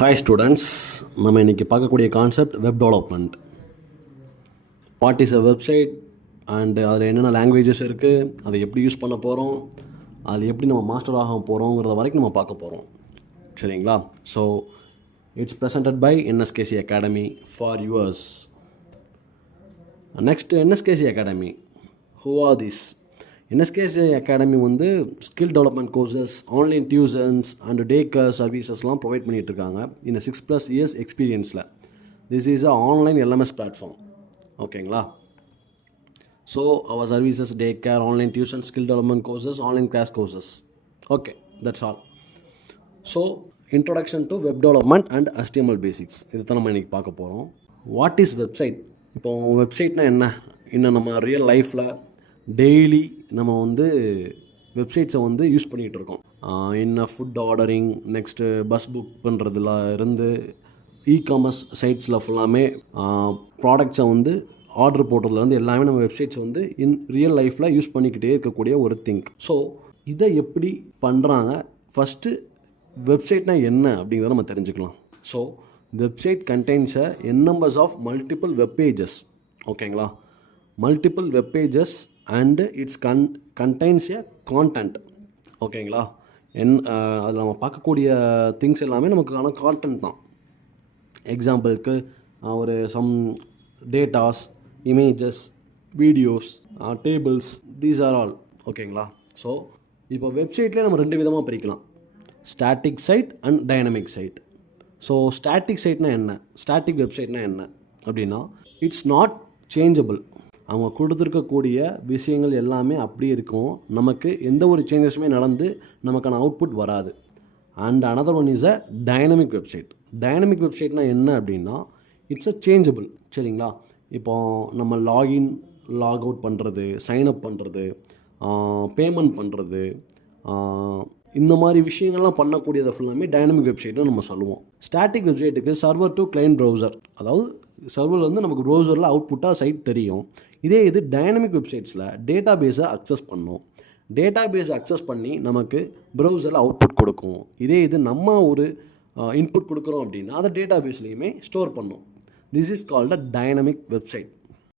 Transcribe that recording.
Hi students, நம்ம இன்றைக்கி பார்க்கக்கூடிய concept web development. What is a website and அதில் என்னென்ன லாங்குவேஜஸ் இருக்குது, அதை எப்படி யூஸ் பண்ண போகிறோம், அது எப்படி நம்ம மாஸ்டர் ஆக போகிறோங்கிறத வரைக்கும் நம்ம பார்க்க போகிறோம். சரிங்களா? So it's presented by NSKC academy for yours. Next NSKC academy. Who are this? NSKC academy வந்து skill development courses, online tuitions and day care சர்வீசஸ்லாம் ப்ரொவைட் பண்ணிகிட்ருக்காங்க இந்த 6+ இயர்ஸ் எக்ஸ்பீரியன்ஸில். This is a online LMS platform. ஓகேங்களா? So our services, day care, online tuition, skill development courses, online class courses. Okay, that's all. So introduction to web development and HTML basics, இதை தான் நம்ம இன்றைக்கி பார்க்க போகிறோம். What is website? இப்போ வெப்சைட்னால் என்ன? இன்னும் நம்ம ரியல் லைஃப்பில் டெய்லி நம்ம வந்து வெப்சைட்ஸை வந்து யூஸ் பண்ணிகிட்டு இருக்கோம். என்ன food ordering, next bus book பண்ணுறதுல இருந்து இ-காமர்ஸ் சைட்ஸில் ஃபுல்லாமே ப்ராடக்ட்ஸை வந்து ஆர்டர் போடுறதுலேருந்து எல்லாமே நம்ம வெப்சைட்ஸை வந்து ரியல் லைஃப்பில் யூஸ் பண்ணிக்கிட்டே இருக்கக்கூடிய ஒரு திங்க். ஸோ இதை எப்படி பண்ணுறாங்க? ஃபஸ்ட்டு வெப்சைட்னால் என்ன அப்படிங்கிறத நம்ம தெரிஞ்சுக்கலாம். So website contains numbers of multiple web pages. ஓகேங்களா? Multiple web pages and it's contains a content. ஓகேங்களா? அதில் நம்ம பார்க்கக்கூடிய திங்ஸ் எல்லாமே நமக்கான கான்டென்ட் தான். எக்ஸாம்பிளுக்கு ஒரு some datas, images, videos, tables, these are all. ஓகேங்களா? ஸோ இப்போ வெப்சைட்லேயே நம்ம 2 விதமாக பிரிக்கலாம், static site and dynamic site. So static சைட்னா என்ன, ஸ்டாட்டிக் வெப்சைட்னா என்ன அப்படின்னா, இட்ஸ் நாட் சேஞ்சபிள். அவங்க கொடுத்துருக்கக்கூடிய விஷயங்கள் எல்லாமே அப்படியே இருக்கும், நமக்கு எந்த ஒரு சேஞ்சஸுமே நடந்து நமக்கான அவுட்புட் வராது. And another one is a dynamic website. Dynamic வெப்சைட்னால் என்ன அப்படின்னா, இட்ஸ் அ சேஞ்சபிள். சரிங்களா? இப்போ நம்ம லாகின், லாக் அவுட் பண்ணுறது, சைன்அப் பண்ணுறது, பேமெண்ட் பண்ணுறது, இந்த மாதிரி விஷயங்கள்லாம் பண்ணக்கூடியதை ஃபுல்லாமே டைனமிக் வெப்சைட்னு நம்ம சொல்லுவோம். ஸ்டாட்டிக் வெப்சைட்டுக்கு சர்வர் டு கிளைண்ட் ப்ரௌசர், அதாவது சர்வரில் வந்து நமக்கு ப்ரௌசரில் அவுட்புட்டாக சைட் தெரியும். இதே இது டைனமிக் வெப்சைட்ஸில் டேட்டா பேஸை அக்சஸ் பண்ணோம், டேட்டா பேஸை அக்சஸ் பண்ணி நமக்கு ப்ரௌசரில் அவுட்புட் கொடுக்கும். இதே இது நம்ம ஒரு இன்புட் கொடுக்குறோம் அப்படின்னா அதை டேட்டா பேஸ்லேயுமே ஸ்டோர் பண்ணோம். This is called a dynamic website.